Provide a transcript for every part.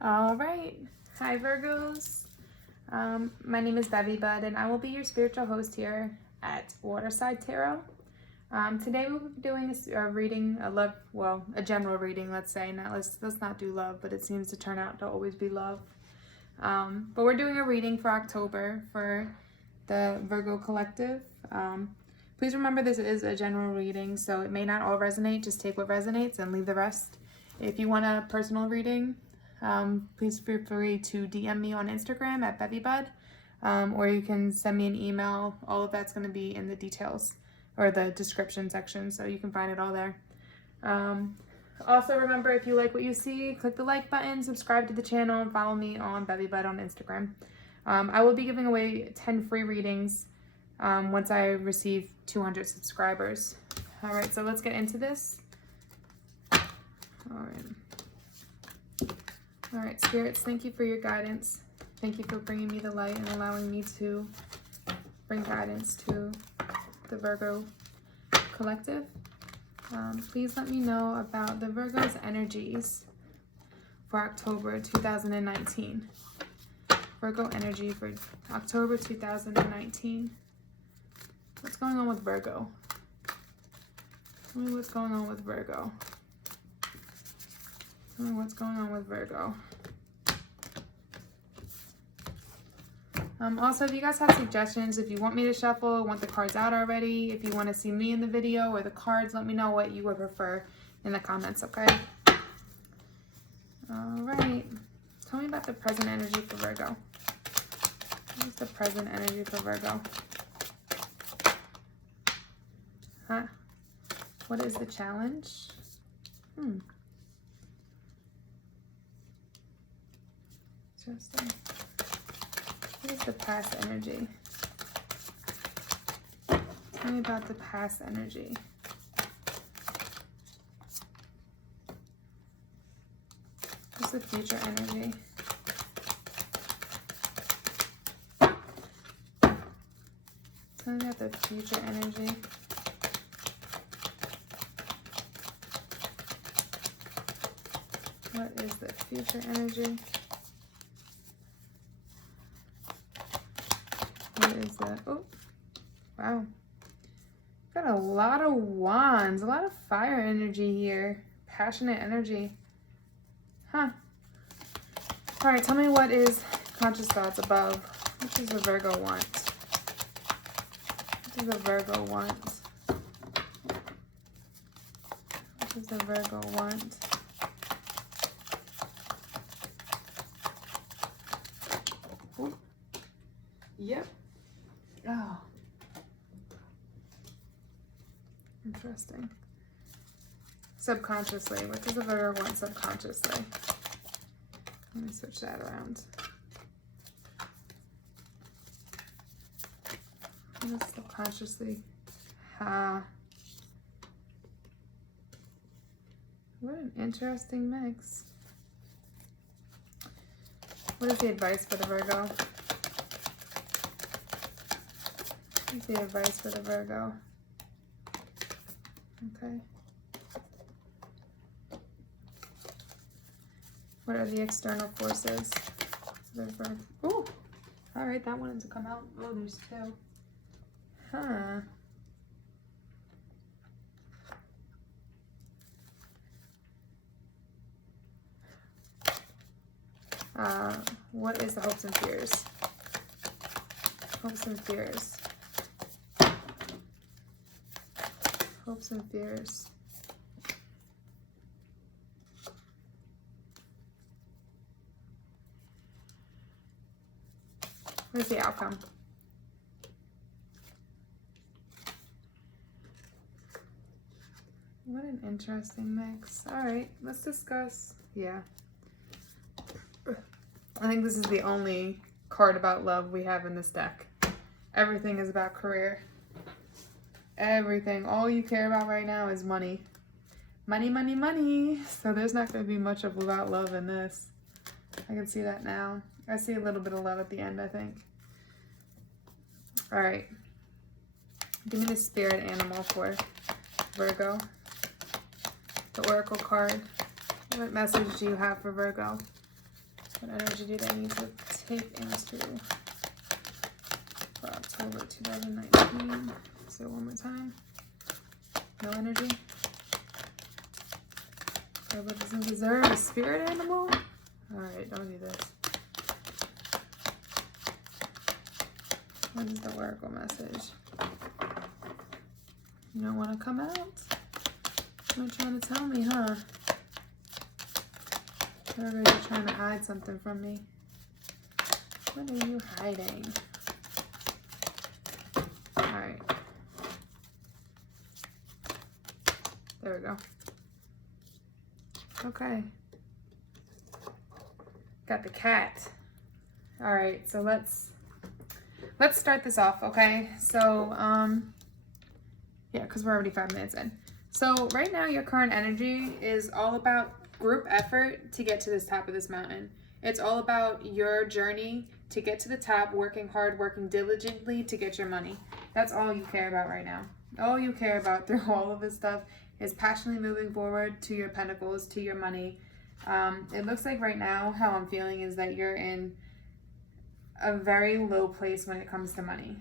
All right. Hi, Virgos. My name is BABYYYY, and I will be your spiritual host here at Waterside Tarot. Today we'll be doing a reading, a general reading, let's say. Let's not do love, but it seems to turn out to always be love. But we're doing a reading for October for the Virgo collective. Please remember this is a general reading, so it may not all resonate. Just take what resonates and leave the rest. If you want a personal reading, please feel free to DM me on Instagram at BABYYYY, or you can send me an email. All of that's going to be in the details or the description section, so you can find it all there. Also remember, if you like what you see, click the like button, subscribe to the channel, and follow me on BABYYYY on Instagram. I will be giving away 10 free readings once I receive 200 subscribers. All right, so let's get into this. All right, spirits, thank you for your guidance. Thank you for bringing me the light and allowing me to bring guidance to the Virgo collective. Please let me know about the Virgo's energies for October 2019. Virgo energy for October 2019. What's going on with Virgo? Tell me what's going on with Virgo. Tell me what's going on with Virgo. Also, if you guys have suggestions, if you want me to shuffle, want the cards out already, if you want to see me in the video or the cards, let me know what you would prefer in the comments, okay? All right. Tell me about the present energy for Virgo. What is the present energy for Virgo? Huh? What is the challenge? Interesting. What is the past energy? Tell me about the past energy. What's the future energy? Tell me about the future energy. What is the future energy? What is that? Oh, wow. Got a lot of wands, a lot of fire energy here. Passionate energy. Huh. All right, tell me what is conscious thoughts above. What does the Virgo want? What does the Virgo want? What does the Virgo want? Ooh. Yep. Oh. Interesting. Subconsciously. What does the Virgo want subconsciously? Let me switch that around. What is subconsciously? What an interesting mix. What is the advice for the Virgo? What is the advice for the Virgo? Okay. What are the external forces? Ooh! Alright, that wanted to come out. Oh, there's two. Huh. What is the hopes and fears? Hopes and fears. Hopes and fears. What is the outcome? What an interesting mix. All right, let's discuss. Yeah. I think this is the only card about love we have in this deck. Everything is about career. Everything. All you care about right now is money. Money, money, money. So there's not going to be much of about love in this. I can see that now. I see a little bit of love at the end, I think. All right. Give me the spirit animal for Virgo. The Oracle card. What message do you have for Virgo? What energy do they need to take into for October 2019? So one more time. No energy. Virgo doesn't deserve a spirit animal? Alright, don't do this. What is the Oracle message? You don't want to come out? What are you trying to tell me, huh? Virgo, you're trying to hide something from me. What are you hiding? Alright. There we go. Okay. Got the cat. Alright, so let's start this off, okay? So, yeah, because we're already 5 minutes in. So right now your current energy is all about group effort to get to this top of this mountain. It's all about your journey to get to the top, working hard, working diligently to get your money. That's all you care about right now. All you care about through all of this stuff is passionately moving forward to your pentacles, to your money. It looks like right now how I'm feeling is that you're in a very low place when it comes to money.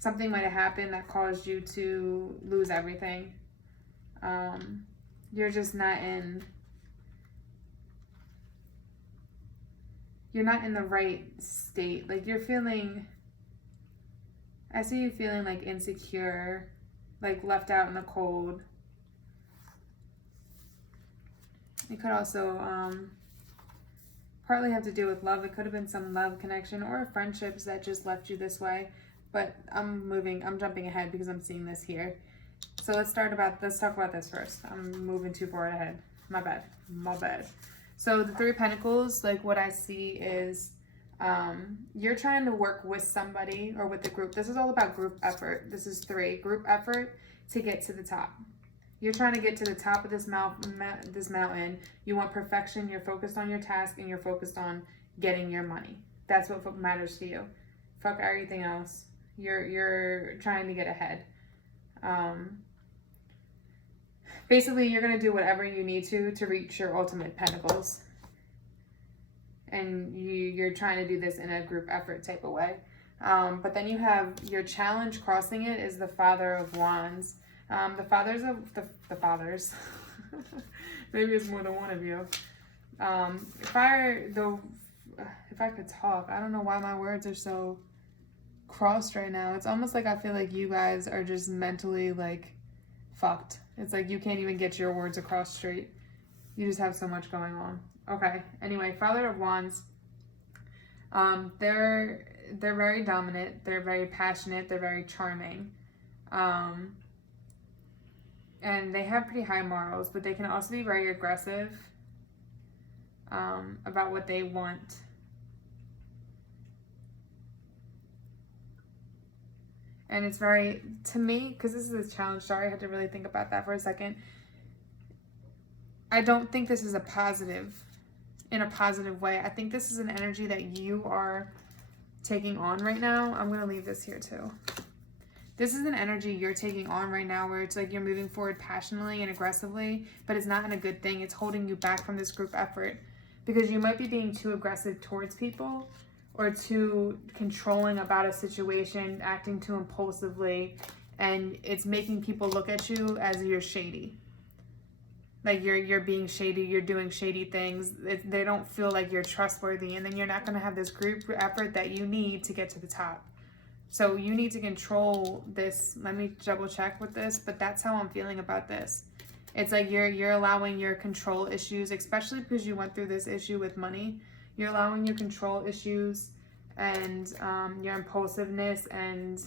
Something might have happened that caused you to lose everything. You're just not in, you're not in the right state. Like you're feeling, I see you feeling like insecure, like left out in the cold. It could also partly have to do with love. It could have been some love connection or friendships that just left you this way. But I'm jumping ahead because I'm seeing this here. So let's talk about this first. I'm moving too far ahead. My bad. So the 3 of Pentacles, like what I see is you're trying to work with somebody or with the group. This is all about group effort. This is 3, group effort to get to the top. You're trying to get to the top of this mountain. You want perfection. You're focused on your task and you're focused on getting your money. That's what matters to you. Fuck everything else. You're trying to get ahead. Basically, you're going to do whatever you need to reach your ultimate pentacles. And you're trying to do this in a group effort type of way. But then you have your challenge crossing it is the Father of Wands. The fathers. Maybe it's more than one of you. If I could talk, I don't know why my words are so crossed right now. It's almost like I feel like you guys are just mentally like fucked. It's like you can't even get your words across straight. You just have so much going on. Okay. Anyway, Father of Wands. They're very dominant. They're very passionate. They're very charming. And they have pretty high morals, but they can also be very aggressive about what they want. And it's very, to me, because this is a challenge, sorry, I had to really think about that for a second. I don't think this is in a positive way. I think this is an energy that you are taking on right now. I'm going to leave this here too. This is an energy you're taking on right now where it's like you're moving forward passionately and aggressively, but it's not in a good thing. It's holding you back from this group effort because you might be being too aggressive towards people or too controlling about a situation, acting too impulsively, and it's making people look at you as you're shady. Like you're being shady, you're doing shady things. They don't feel like you're trustworthy, and then you're not going to have this group effort that you need to get to the top. So you need to control this. Let me double check with this, but that's how I'm feeling about this. It's like you're allowing your control issues, especially because you went through this issue with money. You're allowing your control issues and your impulsiveness and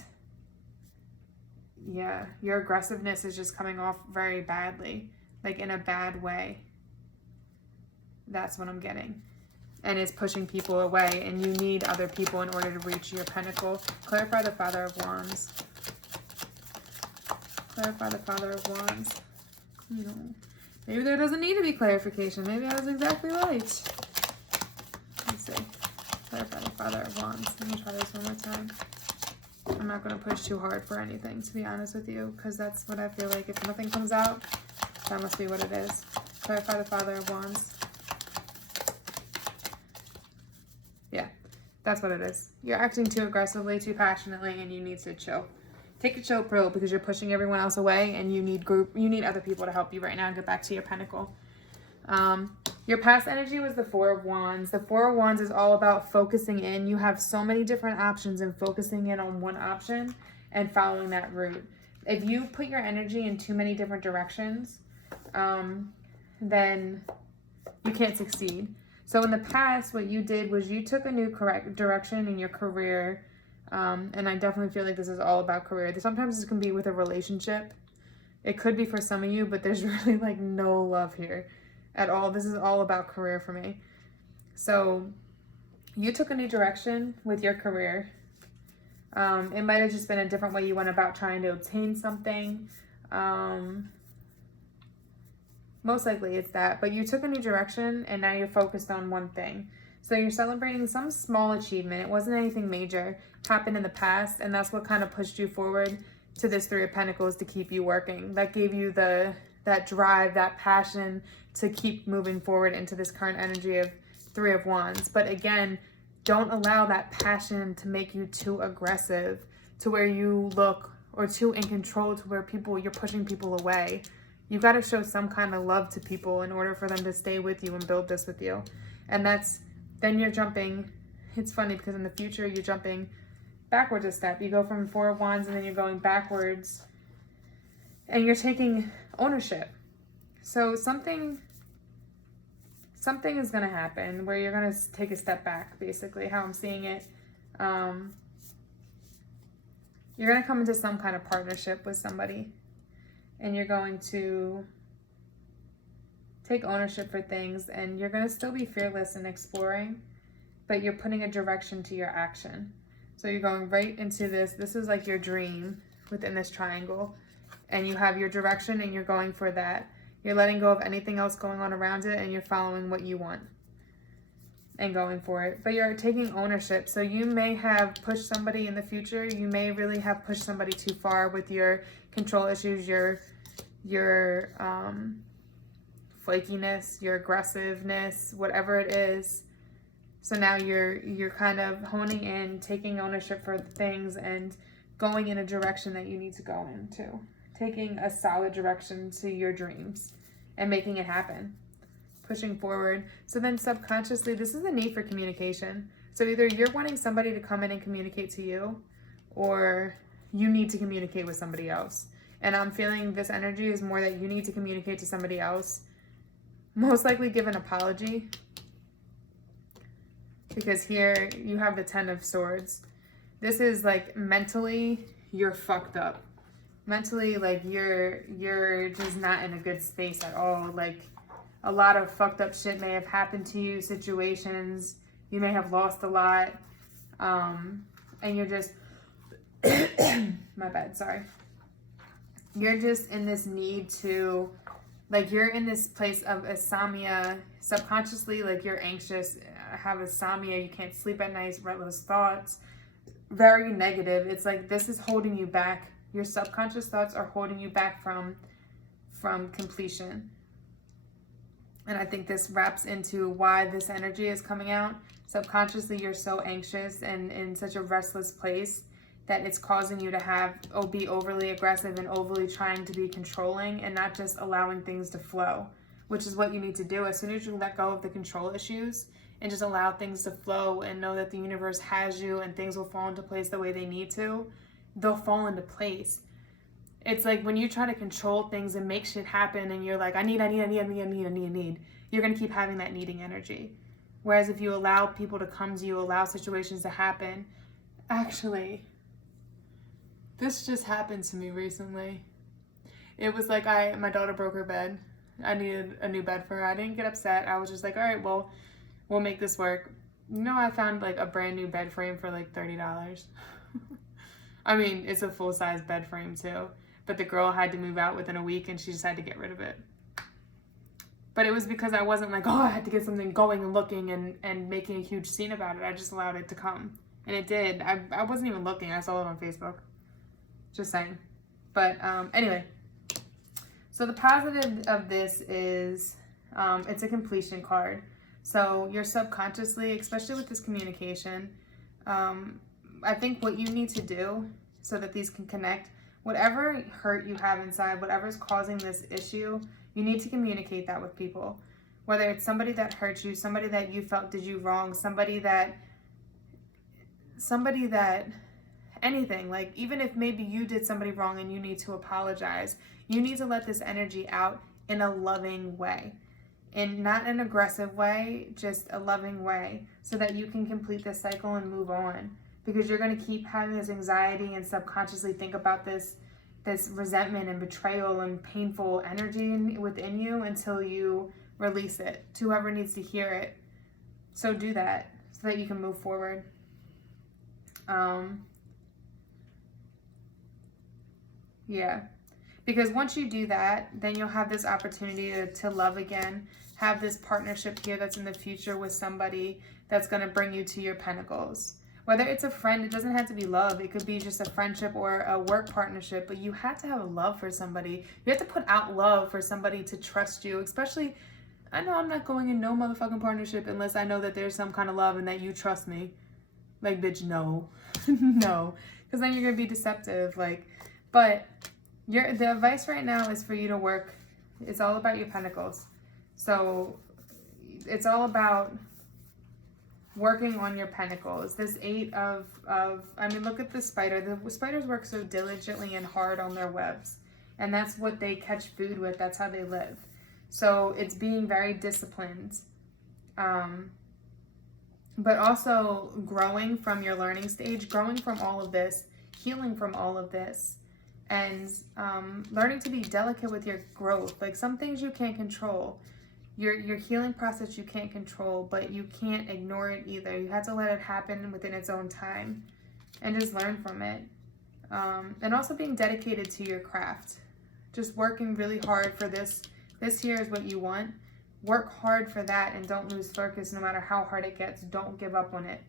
yeah, your aggressiveness is just coming off very badly, like in a bad way. That's what I'm getting. And it's pushing people away, and you need other people in order to reach your pentacle. Clarify the Father of Wands. Clarify the Father of Wands. You know, maybe there doesn't need to be clarification. Maybe I was exactly right. Let's see. Clarify the Father of Wands. Let me try this one more time. I'm not going to push too hard for anything, to be honest with you, because that's what I feel like. If nothing comes out, that must be what it is. Clarify the Father of Wands. That's what it is. You're acting too aggressively, too passionately, and you need to chill. Take a chill pill because you're pushing everyone else away, and you need other people to help you right now and get back to your pinnacle. Your past energy was the Four of Wands. The Four of Wands is all about focusing in. You have so many different options and focusing in on one option and following that route. If you put your energy in too many different directions, then you can't succeed. So in the past, what you did was you took a new correct direction in your career. And I definitely feel like this is all about career. Sometimes this can be with a relationship. It could be for some of you, but there's really like no love here at all. This is all about career for me. So you took a new direction with your career. It might have just been a different way you went about trying to obtain something. Most likely it's that, but you took a new direction and now you're focused on one thing. So you're celebrating some small achievement. It wasn't anything major, happened in the past, and that's what kind of pushed you forward to this Three of Pentacles to keep you working. That gave you that drive, that passion to keep moving forward into this current energy of Three of Wands. But again, don't allow that passion to make you too aggressive, to where you look, or too in control, to where you're pushing people away. You got to show some kind of love to people in order for them to stay with you and build this with you. And then you're jumping. It's funny because in the future you're jumping backwards a step. You go from Four of Wands and then you're going backwards and you're taking ownership. So something is going to happen where you're going to take a step back, basically, how I'm seeing it. You're going to come into some kind of partnership with somebody, and you're going to take ownership for things, and you're going to still be fearless and exploring, but you're putting a direction to your action. So you're going right into this. This is like your dream within this triangle, and you have your direction and you're going for that. You're letting go of anything else going on around it, and you're following what you want and going for it. But you're taking ownership. So you may have pushed somebody in the future. You may really have pushed somebody too far with your control issues, your flakiness, your aggressiveness, whatever it is. So now you're kind of honing in, taking ownership for things, and going in a direction that you need to go into. Taking a solid direction to your dreams and making it happen. Pushing forward. So then subconsciously, this is a need for communication. So either you're wanting somebody to come in and communicate to you, or you need to communicate with somebody else. And I'm feeling this energy is more that you need to communicate to somebody else. Most likely give an apology. Because here you have the Ten of Swords. This is like mentally, you're fucked up. Mentally, like you're just not in a good space at all. Like a lot of fucked up shit may have happened to you, situations. You may have lost a lot. And you're just, my bad, sorry. You're just in this need to, like you're in this place of insomnia. Subconsciously, like you're anxious, have insomnia, you can't sleep at night, restless thoughts, very negative. It's like this is holding you back. Your subconscious thoughts are holding you back from completion. And I think this wraps into why this energy is coming out. Subconsciously, you're so anxious and in such a restless place that it's causing you to be overly aggressive and overly trying to be controlling and not just allowing things to flow, which is what you need to do. As soon as you let go of the control issues and just allow things to flow and know that the universe has you and things will fall into place the way they need to, they'll fall into place. It's like when you try to control things and make shit happen and you're like, I need, you're going to keep having that needing energy. Whereas if you allow people to come to you, allow situations to happen, actually, this just happened to me recently. It was like my daughter broke her bed. I needed a new bed for her. I didn't get upset. I was just like, all right, well, we'll make this work. You know, I found like a brand new bed frame for like $30. I mean, it's a full-size bed frame too. But the girl had to move out within a week and she just had to get rid of it. But it was because I wasn't like, oh, I had to get something going and looking and making a huge scene about it. I just allowed it to come. And it did. I wasn't even looking. I saw it on Facebook. Just saying. But anyway. So the positive of this is it's a completion card. So you're subconsciously, especially with this communication, I think what you need to do so that these can connect, whatever hurt you have inside, whatever's causing this issue, you need to communicate that with people. Whether it's somebody that hurt you, somebody that you felt did you wrong, somebody that, anything, like even if maybe you did somebody wrong and you need to apologize, you need to let this energy out in a loving way. In not an aggressive way, just a loving way, so that you can complete this cycle and move on. Because you're going to keep having this anxiety and subconsciously think about this resentment and betrayal and painful energy within you until you release it to whoever needs to hear it. So do that so that you can move forward. Yeah. Because once you do that, then you'll have this opportunity to love again, have this partnership here that's in the future with somebody that's going to bring you to your pentacles. Whether it's a friend, it doesn't have to be love. It could be just a friendship or a work partnership, but you have to have a love for somebody. You have to put out love for somebody to trust you, especially, I know I'm not going in no motherfucking partnership unless I know that there's some kind of love and that you trust me. Like, bitch, no. No. Because then you're going to be deceptive. Like, but the advice right now is for you to work. It's all about your pentacles. So it's all about working on your pentacles. This 8 of I mean, look at the spider. The spiders work so diligently and hard on their webs. And that's what they catch food with. That's how they live. So it's being very disciplined. But also growing from your learning stage, growing from all of this, healing from all of this, and learning to be delicate with your growth. Like, some things you can't control. Your healing process you can't control, but you can't ignore it either. You have to let it happen within its own time and just learn from it. And also being dedicated to your craft. Just working really hard for this. This here is what you want. Work hard for that and don't lose focus no matter how hard it gets. Don't give up on it.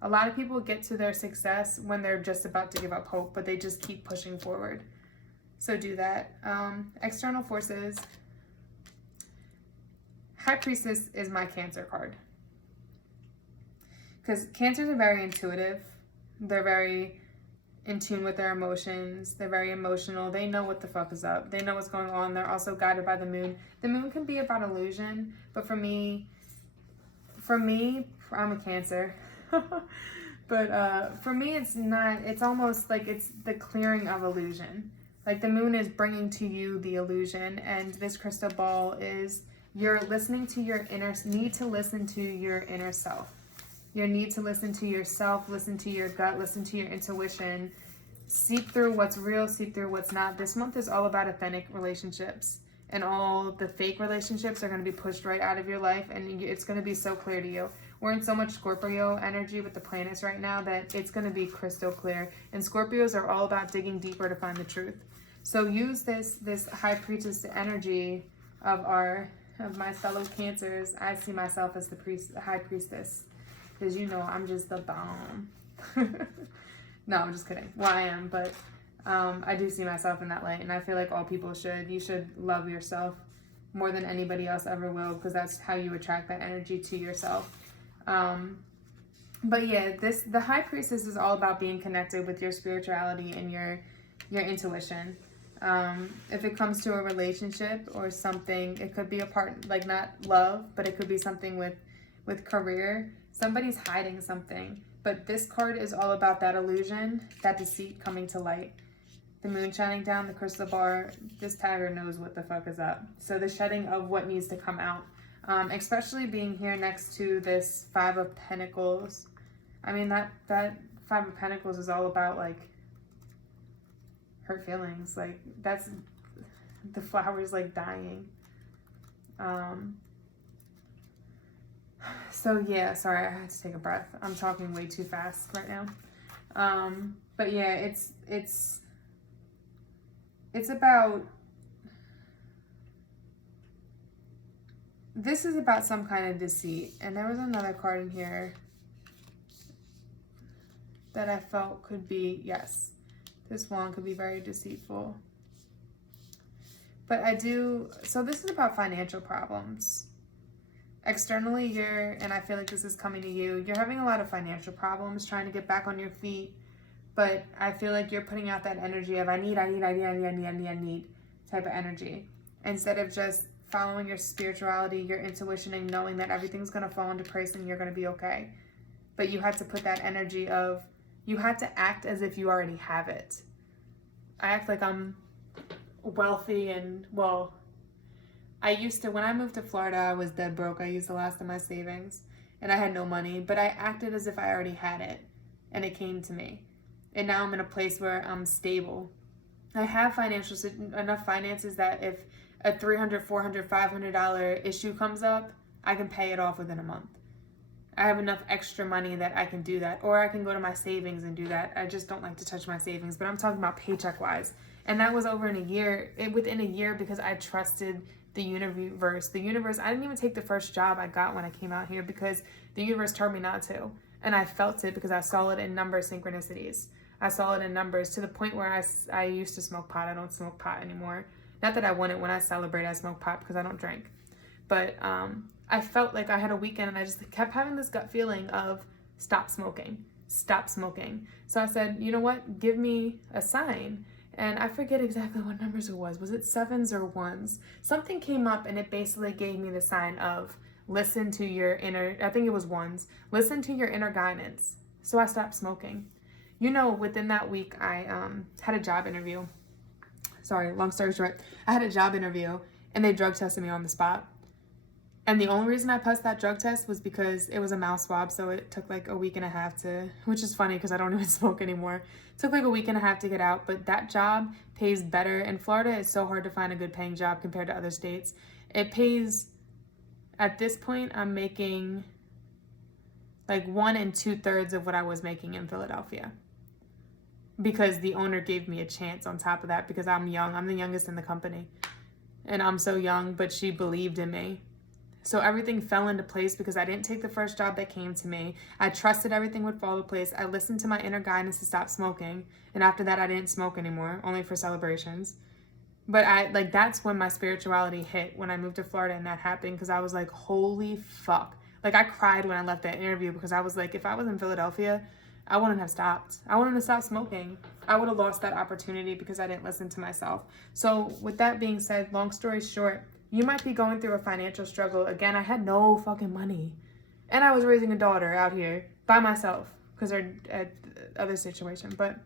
A lot of people get to their success when they're just about to give up hope, but they just keep pushing forward. So do that. External forces. High Priestess is my Cancer card. Because Cancers are very intuitive. They're very in tune with their emotions. They're very emotional. They know what the fuck is up. They know what's going on. They're also guided by the moon. The moon can be about illusion, but for me, I'm a Cancer. But for me, it's not. It's almost like it's the clearing of illusion. Like, the moon is bringing to you the illusion, and this crystal ball is you're listening to your need to listen to your inner self. Your need to listen to yourself, listen to your gut, listen to your intuition, seek through what's real, seek through what's not. This month is all about authentic relationships, and all the fake relationships are going to be pushed right out of your life, and it's going to be so clear to you. We're in so much Scorpio energy with the planets right now that it's going to be crystal clear, and Scorpios are all about digging deeper to find the truth. So use this High Priestess energy of my fellow Cancers. I see myself as the High Priestess. Because, you know, I'm just the bomb. No, I'm just kidding. Well, I am, but I do see myself in that light. And I feel like all people should. You should love yourself more than anybody else ever will. Because that's how you attract that energy to yourself. But yeah, the High Priestess is all about being connected with your spirituality and your intuition. If it comes to a relationship or something, it could be a part, like not love, but it could be something with career. Somebody's hiding something, but this card is all about that illusion, that deceit coming to light. The moon shining down, the crystal ball. This tiger knows what the fuck is up. So the shedding of what needs to come out, especially being here next to this 5 of Pentacles. I mean, that 5 of Pentacles is all about like hurt feelings. Like, that's the flowers like dying. So yeah, sorry, I had to take a breath. I'm talking way too fast right now. But yeah, it's about, this is about some kind of deceit. And there was another card in here that I felt could be, yes, this one could be very deceitful. But so this is about financial problems. externally and I feel like this is coming to you, you're having a lot of financial problems trying to get back on your feet, but I feel like you're putting out that energy of I need type of energy, instead of just following your spirituality, your intuition, and knowing that everything's going to fall into place and you're going to be okay. But you had to put that energy of, you had to act as if you already have it. I act like I'm wealthy and, well, I used to, when I moved to Florida, I was dead broke. I used the last of my savings and I had no money, but I acted as if I already had it and it came to me. And now I'm in a place where I'm stable. I have enough finances that if a $300, $400, $500 issue comes up, I can pay it off within a month. I have enough extra money that I can do that, or I can go to my savings and do that. I just don't like to touch my savings, but I'm talking about paycheck wise. And that was over in a year, within a year, because I trusted the universe. The universe, I didn't even take the first job I got when I came out here because the universe told me not to. And I felt it because I saw it in number synchronicities. I saw it in numbers to the point where I used to smoke pot. I don't smoke pot anymore. Not that I wouldn't. When I celebrate, I smoke pot because I don't drink. But I felt like I had a weekend and I just kept having this gut feeling of stop smoking. So I said, you know what? Give me a sign. And I forget exactly what numbers it was. Was it 7s or 1s? Something came up and it basically gave me the sign of listen to your inner, I think it was 1s. Listen to your inner guidance. So I stopped smoking. You know, within that week, I had a job interview. Sorry, long story short. I had a job interview and they drug tested me on the spot. And the only reason I passed that drug test was because it was a mouth swab. So it took like a week and a half to, which is funny because I don't even smoke anymore. It took like a week and a half to get out. But that job pays better. In Florida, it's so hard to find a good paying job compared to other states. It pays, at this point, I'm making like 1 2/3 of what I was making in Philadelphia. Because the owner gave me a chance on top of that because I'm young. I'm the youngest in the company. And I'm so young, but she believed in me. So everything fell into place because I didn't take the first job that came to me. I trusted everything would fall into place. I listened to my inner guidance to stop smoking. And after that, I didn't smoke anymore, only for celebrations. But that's when my spirituality hit, when I moved to Florida and that happened, because I was like, holy fuck. Like, I cried when I left that interview because I was like, if I was in Philadelphia, I wouldn't have stopped. I wouldn't have stopped smoking. I would have lost that opportunity because I didn't listen to myself. So with that being said, long story short, you might be going through a financial struggle. Again, I had no fucking money. And I was raising a daughter out here by myself because they're at other situation. But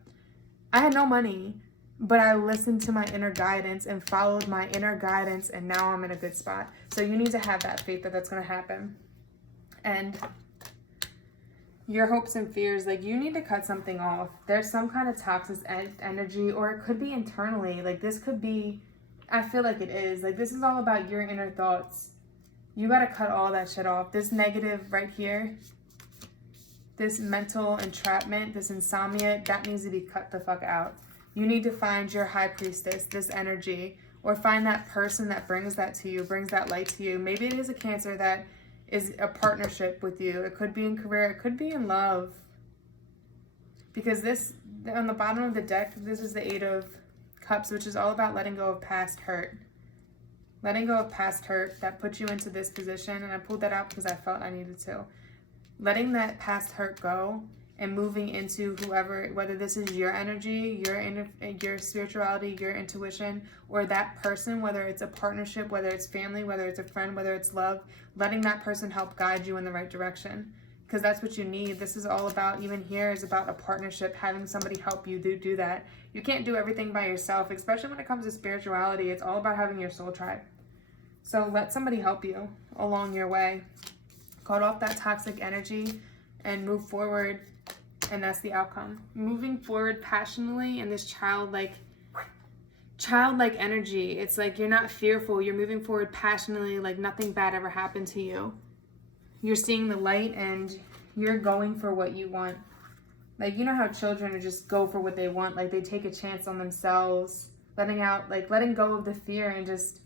I had no money, but I listened to my inner guidance and followed my inner guidance, and now I'm in a good spot. So you need to have that faith that that's going to happen. And your hopes and fears, like, you need to cut something off. There's some kind of toxic energy, or it could be internally. Like, this could be, I feel like it is. Like, this is all about your inner thoughts. You got to cut all that shit off. This negative right here, this mental entrapment, this insomnia, that needs to be cut the fuck out. You need to find your high priestess, this energy, or find that person that brings that to you, brings that light to you. Maybe it is a Cancer that is a partnership with you. It could be in career. It could be in love. Because this, on the bottom of the deck, this is the 8 of Cups, which is all about letting go of past hurt. Letting go of past hurt that put you into this position. And I pulled that out because I felt I needed to. Letting that past hurt go and moving into whoever, whether this is your energy, your spirituality, your intuition, or that person, whether it's a partnership, whether it's family, whether it's a friend, whether it's love, letting that person help guide you in the right direction. Because that's what you need. This is all about, even here, is about a partnership, having somebody help you do that. You can't do everything by yourself, especially when it comes to spirituality. It's all about having your soul tribe. So let somebody help you along your way. Cut off that toxic energy and move forward. And that's the outcome. Moving forward passionately in this childlike energy. It's like you're not fearful. You're moving forward passionately like nothing bad ever happened to you. You're seeing the light and you're going for what you want. Like, you know how children just go for what they want. Like, they take a chance on themselves. Letting go of the fear and just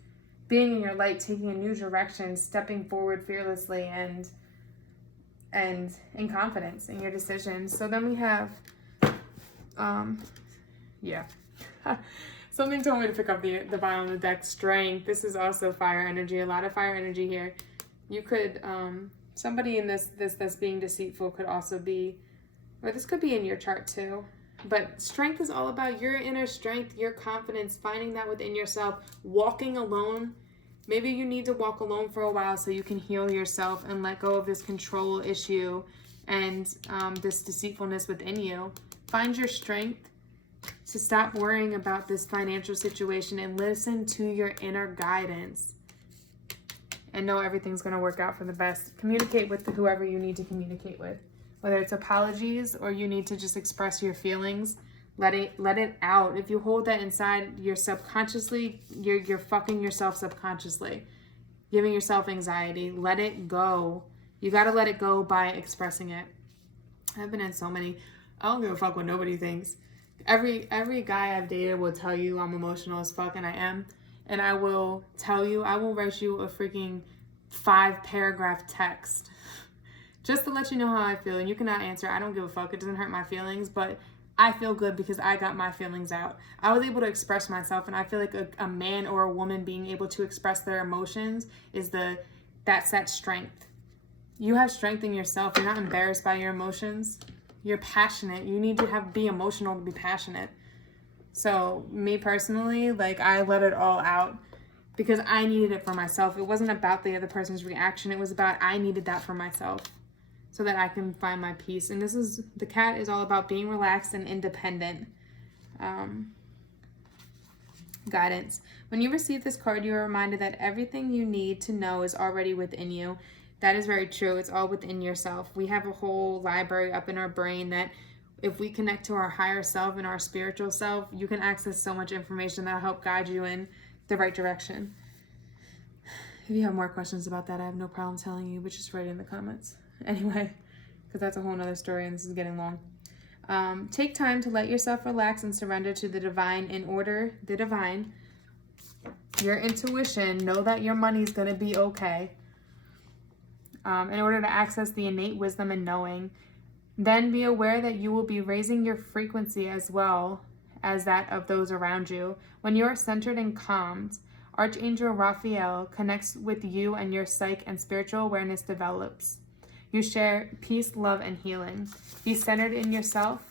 being in your light, taking a new direction, stepping forward fearlessly and in confidence in your decisions. So then we have, something told me to pick up the bottom of the deck, Strength. This is also fire energy, a lot of fire energy here. You could, somebody in this that's being deceitful could also be, or this could be in your chart too. But strength is all about your inner strength, your confidence, finding that within yourself, walking alone. Maybe you need to walk alone for a while so you can heal yourself and let go of this control issue and this deceitfulness within you. Find your strength to stop worrying about this financial situation and listen to your inner guidance. And know everything's going to work out for the best. Communicate with whoever you need to communicate with. Whether it's apologies or you need to just express your feelings, let it out. If you hold that inside, you're subconsciously, you're fucking yourself subconsciously. Giving yourself anxiety. Let it go. You got to let it go by expressing it. I've been in so many, I don't give a fuck what nobody thinks. Every guy I've dated will tell you I'm emotional as fuck, and I am. And I will tell you, I will write you a freaking 5-paragraph text just to let you know how I feel. And you cannot answer. I don't give a fuck. It doesn't hurt my feelings, but I feel good because I got my feelings out. I was able to express myself, and I feel like a man or a woman being able to express their emotions is that's that strength. You have strength in yourself. You're not embarrassed by your emotions. You're passionate. You need to be emotional to be passionate. So me personally, like, I let it all out because I needed it for myself. It wasn't about the other person's reaction. It was about I needed that for myself so that I can find my peace. And the cat is all about being relaxed and independent. Guidance. When you receive this card, you are reminded that everything you need to know is already within you. That is very true. It's all within yourself. We have a whole library up in our brain that if we connect to our higher self and our spiritual self, you can access so much information that will help guide you in the right direction. If you have more questions about that, I have no problem telling you, but just write it in the comments. Anyway, because that's a whole nother story and this is getting long. Take time to let yourself relax and surrender to the divine your intuition. Know that your money's going to be okay. In order to access the innate wisdom and knowing. Then be aware that you will be raising your frequency as well as that of those around you. When you are centered and calmed, Archangel Raphael connects with you and your psyche and spiritual awareness develops. You share peace, love, and healing. Be centered in yourself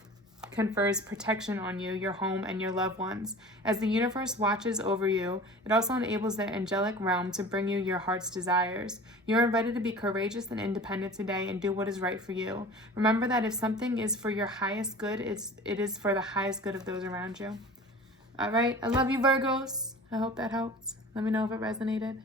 confers protection on you, your home, and your loved ones. As the universe watches over you, it also enables the angelic realm to bring you your heart's desires. You are invited to be courageous and independent today and do what is right for you. Remember that if something is for your highest good, it is for the highest good of those around you. All right, I love you, Virgos. I hope that helps. Let me know if it resonated.